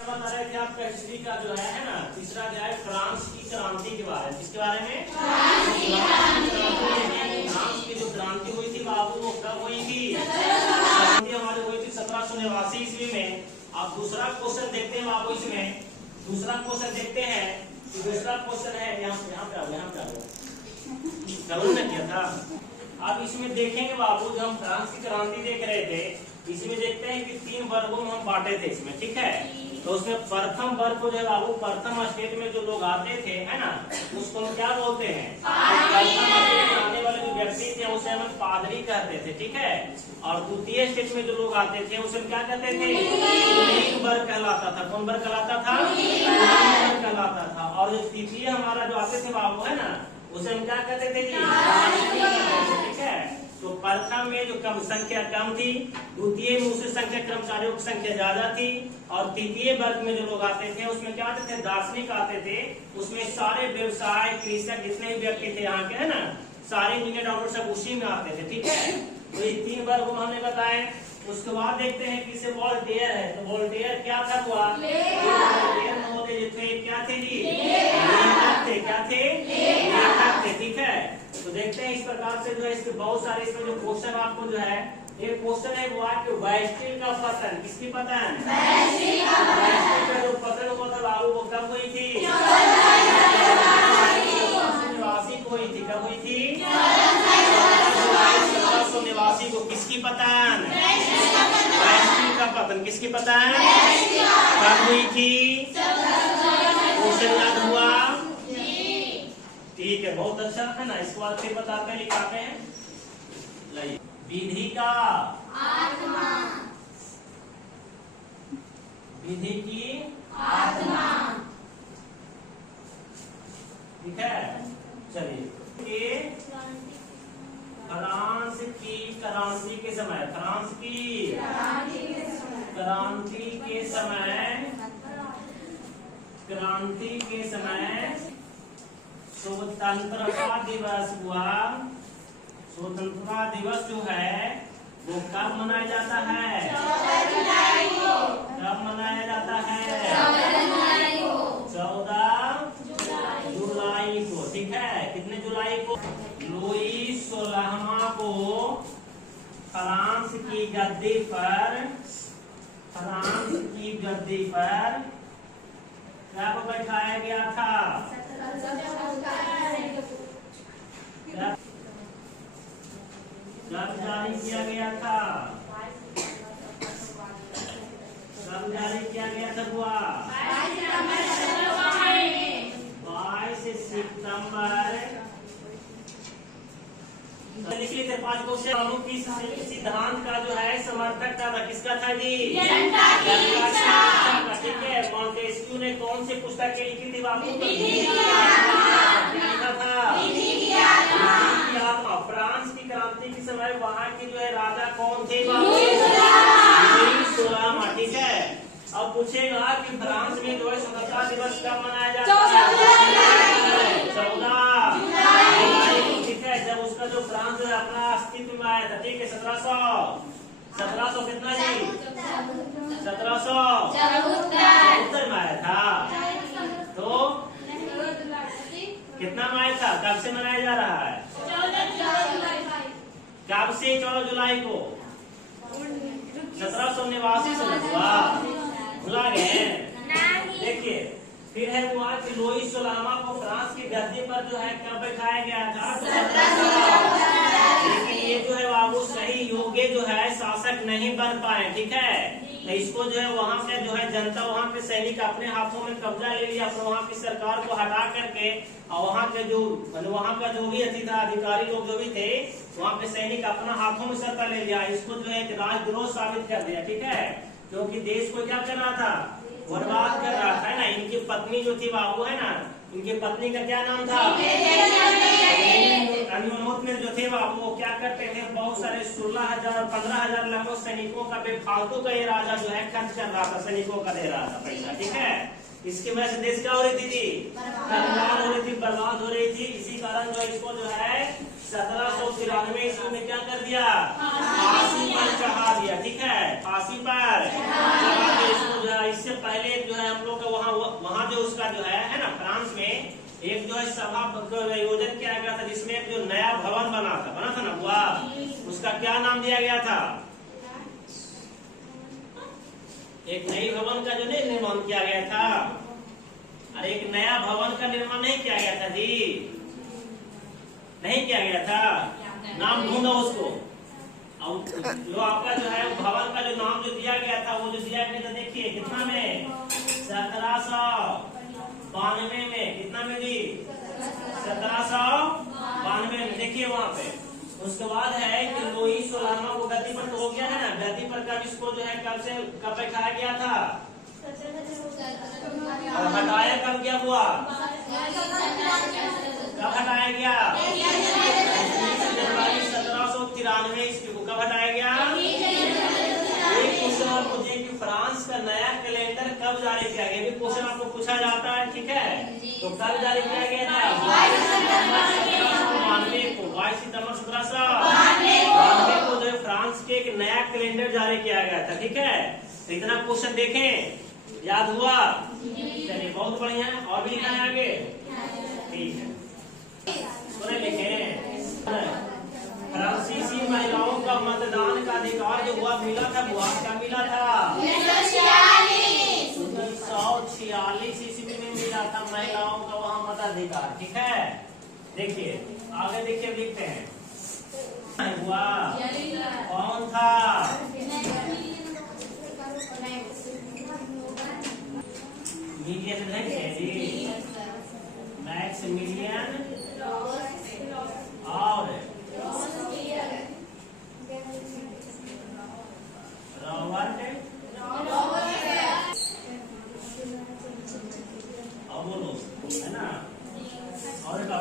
बता रहे थे आपका हिस्ट्री का जो है ना तीसरा अध्याय फ्रांस की क्रांति के बारे में। किसके बारे में? फ्रांस की जो क्रांति हुई थी बाबू वो कब हुई थी? हमारी हुई थी 1789 ईस्वी में। आप दूसरा क्वेश्चन देखते हैं बाबू, इसमें दूसरा क्वेश्चन देखते हैं। दूसरा क्वेश्चन है यहाँ पे आओ जरूर ने किया था। अब इसमें देखेंगे बाबू, जब हम फ्रांस की क्रांति देख रहे थे इसमें देखते हैं कि 3 वर्गों में हम बांटे थे इसमें, ठीक है। तो उसमें प्रथम वर्ग को जो है बाबू, प्रथम स्टेट में जो लोग आते थे है ना, उसको हम क्या बोलते हैं? आने वाले जो व्यक्ति थे उसे हम पादरी कहते थे, ठीक है। और द्वितीय स्टेट में जो लोग आते थे उसे हम क्या कहते थे? कुलीन वर्ग कहलाता था। कौन वर्ग कहलाता था? कुलीन वर्ग कहलाता था। और जो तृतीय हमारा जो आते थे बाबू है ना, उसे हम क्या कहते थे? ठीक है। तो प्रथम में जो कम संख्या कम थी, द्वितीय में उसी संख्या कर्मचारियों की संख्या ज्यादा थी, और तृतीय वर्ग में जो लोग आते थे उसमें क्या आते थे? दार्शनिक आते थे। उसमें सारे व्यवसाय कृषक जितने भी व्यक्ति थे यहाँ के है ना, सारे इंजीनियर डॉक्टर सब उसी में आते थे, ठीक है। तो ये 3 वर्ग हमने बताए। उसके बाद देखते हैं कि इसे वोल्टेयर है। तो वोल्टेयर क्या था? वोल्टेयर महोदय जो थे क्या थे जी? लेखक थे। क्या थे? लेखक थे, ठीक है। तो देखते हैं इस प्रकार से जो है इसके बहुत सारे इसमें जो क्वेश्चन आपको जो है, एक क्वेश्चन है वो है कि बैस्टिल का पतन किसकी पतन? बैस्टिल का जो पतन हुआ था बाबू वो कब हुई थी? 1789 को हुई थी। कब हुई थी? 1789 को। किसकी पतन? बैस्टिल का पतन। किसकी पतन? कब हुई थी? क्वेश्चन याद हुआ? ठीक है, बहुत अच्छा है ना। इसके बाद फिर बताते हैं, लिखाते हैं। विधि का आत्मा, विधि की आत्मा, ठीक है। चलिए, फ्रांस की क्रांति के समय, फ्रांस की क्रांति के समय स्वतंत्रता दिवस हुआ। स्वतंत्रता दिवस जो है वो कब मनाया जाता है? 14 जुलाई को। कब मनाया जाता है? 14 जुलाई को, ठीक है। कितने जुलाई को? लुई 16वां को फ्रांस की गद्दी पर क्या को बैठाया गया था? कब जारी किया गया था? कब जारी किया गया था हुआ? 22 सितंबर। लिख लेते 5 क्वेश्चन। किस सिद्धांत का जो है समर्थक था? किसका था जी? ठीक है। मॉन्टेस्क्यू ने कौन सी पुस्तक लिखी थी बाबू? फ्रांस की क्रांति के समय वहाँ की जो है राजा कौन थे बाबू? सोलहवां, ठीक है। अब पूछेगा कि फ्रांस में जो है स्वतंत्रता दिवस कब मनाया जाता है? 14 जुलाई, ठीक है। जब उसका जो फ्रांस जो है अपना अस्तित्व में आया था, ठीक है। 1700 कितना जी? 1774 में आया था। तो कितना में आया था? कब से मनाया जा रहा है? कब से? 14 जुलाई को 1789 से हुआ। भुला गए? देखिए, फिर है हुआ कि लुई 16वां को फ्रांस की गद्दी पर जो है कब बैठाया गया था? 1774। लेकिन ये जो है बाबू सही योग्य जो है शासक नहीं बन पाए, ठीक है। तो इसको जो है वहाँ से जो है जनता, वहाँ के सैनिक अपने हाथों में कब्जा ले लिया, अपने वहाँ की सरकार को हटा करके। और वहाँ का जो भी अधिकारी लोग जो भी थे, वहाँ के सैनिक अपना हाथों में सरकार ले लिया। इसको जो है एक राजद्रोह साबित कर दिया, ठीक है। क्योंकि देश को क्या कर रहा था? बर्बाद कर रहा था, है ना। इनकी पत्नी जो थी बाबू है ना, इनकी पत्नी का क्या नाम था? में जो थे बाबू वो क्या करते थे? बहुत सारे 16,000 और 15,000 लगभग सैनिकों का बेफालतू का ये राजा जो है खर्च कर रहा था, सैनिकों का दे रहा था पैसा, ठीक है। इसकी वजह से देश क्या हो रही थी जी? बर्बाद हो रही थी, बर्बाद हो रही थी। इसी कारण जो इसको जो है 1793 ईस्वी में क्या कर दिया? फांसी पर चढ़ा दिया, ठीक है। फांसी पर चढ़ा दिया इसको जो है। इससे पहले जो का जो है ना, फ्रांस में एक जो है सभा का आयोजन किया गया था, जिसमें एक जो नया भवन बना था ना हुआ, उसका क्या नाम दिया गया था? एक नई भवन का जो निर्माण किया गया था, अरे एक नया भवन का निर्माण नहीं किया गया था जी, नहीं किया गया था, नाम ढूंढो उसको। जो आपका जो है भवन का जो नाम जो दिया गया था, वो जो दिया गया था देखिए कितना में, 1792 में, कितना में जी, 1792 में, देखिए वहाँ पे। उसके बाद है कि लुई 16वां को गद्दी पर तो हो गया है ना, गद्दी पर कब इसको जो है कब बैठाया गया था, और हटाया कब गया हुआ, कब हटाया गया, जनवरी 1793 ईस्वी को कब हटाया गया। एक क्वेश्चन आपको दिए कि फ्रांस का नया कैलेंडर कब जारी किया गया, भी क्वेश्चन आपको पूछा जाता है, ठीक है। तो कब जारी किया गया था, 22 सितंबर 1792 को, 22 सितंबर 1792 को जो है फ्रांस के एक नया कैलेंडर जारी किया गया था, ठीक है। तो इतना क्वेश्चन देखें, याद हुआ, चलिए बहुत बढ़िया। और भी लिखा है आगे, ठीक है, सुने लिखे। फ्रांसीसी महिलाओं का मतदान का अधिकार जो हुआ मिला था, वो क्या मिला था, 1946 ईस्वी में मिला था महिलाओं का वहाँ मताधिकार, ठीक है। देखिए आगे देखिए, लिखते हैं हुआ कौन था, मैक्सिमिलियन और रॉबर्ट, अब बोलो है ना, और का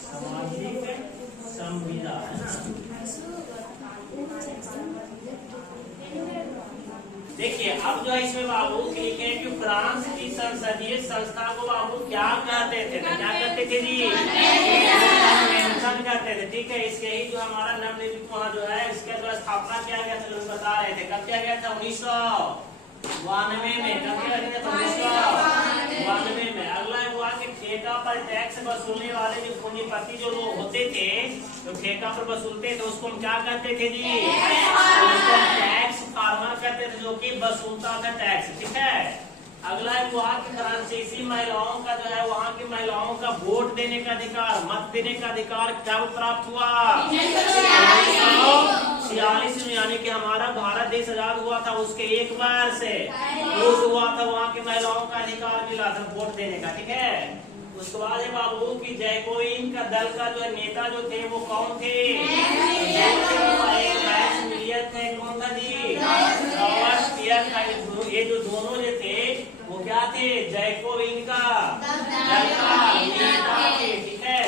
सामाजिक संविदा है ना। देखिए अब जो है इसमें बाबू लिखे कि फ्रांस की संसदीय संस्था को बाबू क्या कहते थे, क्या कहते थे जी, कन्वेंशन कहते थे, ठीक है। इसके ही जो हमारा नवनिर्मित वहाँ जो है इसका जो स्थापना किया गया था, बता रहे थे कब किया गया था, 1992 में, कब किया गया था, 1992 में। अगला हुआ कि ठेका पर टैक्स वसूलने वाले जो पूंजीपति जो लोग होते थे, तो ठेका पर वसूलते थे, उसको हम क्या कहते थे जी, टैक्स फार्मर कहते थे, जो कि वसूलता था टैक्स, ठीक है। अगला हुआ कि फ्रांसीसी महिलाओं का जो है वहाँ की महिलाओं का वोट देने का अधिकार, मत देने का अधिकार कब प्राप्त हुआ, 1946 में, यानी कि हमारा भारत देश आजाद हुआ था उसके एक बार से हुआ था, वहाँ की महिलाओं का अधिकार मिला था वोट देने का, ठीक है। उसके बाद है बाबू की जैकोबिन का दल का जो नेता जो थे वो कौन थे, मैक्सिमिलियन थे, कौन था जी, रॉबर्ट था। ये जो दोनों जो थे वो क्या थे, जैकोबिन का दल का नेता थे, ठीक है।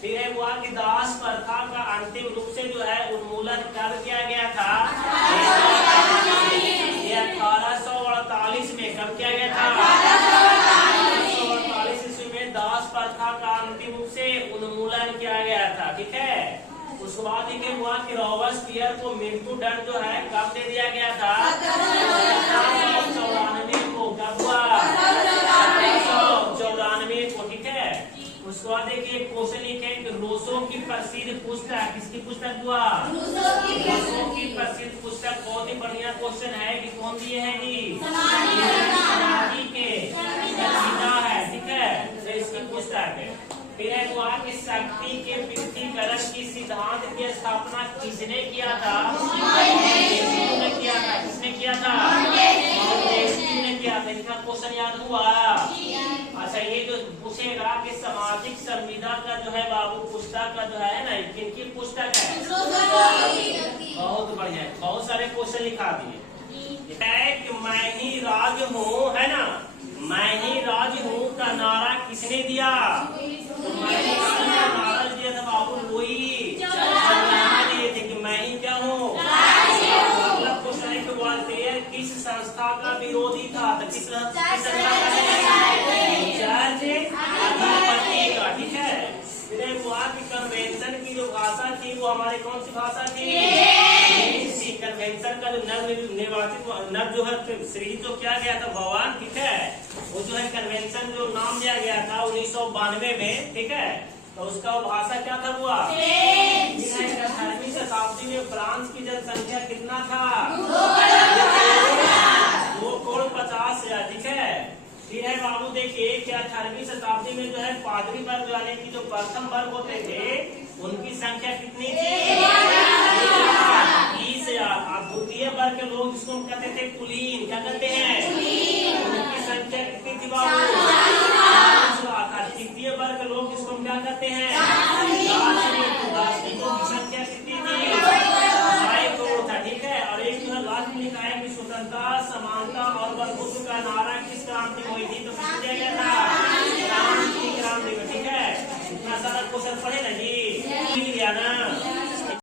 फिर है हुआ कि दास प्रथा का अंतिम रूप से जो है उन्मूलन कब किया गया था, 1848 में, कब किया गया था, 1848 ईस्वी में दास प्रथा का अंतिम रूप से उन्मूलन किया गया था, ठीक है। उसके बाद ये हुआ कि रॉबर्टस्पियर को मृत्यु दंड जो है कब दे दिया गया था, 1794 को, कब हुआ, 1794 को, ठीक है। उसके बाद देखिए क्वेश्चन लिखे कि रूसो की प्रसिद्ध पुस्तक, किसकी पुस्तक हुआ, रूसो की प्रसिद्ध पुस्तक, बहुत ही बढ़िया क्वेश्चन है कि कौन दिए है जी, समाधि के संहिता है, ठीक है, तो इसकी पुस्तक है। फिर है हुआ कि शक्ति के पृथ्वीकरण की सिद्धांत की स्थापना किसने किया था, ने किया था, किसने किया था, ने किया था, इसका क्वेश्चन याद हुआ। अच्छा ये जो पूछेगा कि सामाजिक संविदा का जो है बाबू पुस्तक का जो है ना, किनकी पुस्तक है, बहुत बढ़िया, बहुत सारे क्वेश्चन लिखा दिए है कि मैं ही राज हूँ, है ना, मैं ही राज हूँ का नारा किसने दिया, तो मैं ही राज का नारा दिया था बाबू लुई दिए थे कि मैं ही क्या हूँ। अगला क्वेश्चन है कि वॉल्टेयर किस संस्था का विरोधी था, तो किस संस्था का, ठीक है। फिर हुआ कि कन्वेंशन की जो भाषा थी वो हमारी कौन सी भाषा थी, कन्वेंशन का जो निर्वाचित नव जो है सृजित जो किया गया था भगवान, ठीक है, वो जो है कन्वेंशन जो नाम दिया गया था 1992 में, ठीक है, तो उसका भाषा क्या था हुआ? 18वीं शताब्दी में फ्रांस की जनसंख्या कितना था? 2,50,000, ठीक है। फिर है बाबू देखिए कि 18वीं शताब्दी में जो है पादरी वर्ग यानी कि जो प्रथम वर्ग होते थे उनकी संख्या कितनी थी? 20,000। और द्वितीय वर्ग के लोग जिसको हम कहते थे कुलीन, क्या कहते हैं? उनकी संख्या कितनी थी बाबू? 40,000। तृतीय वर्ग के लोग जिसको हम क्या कहते हैं?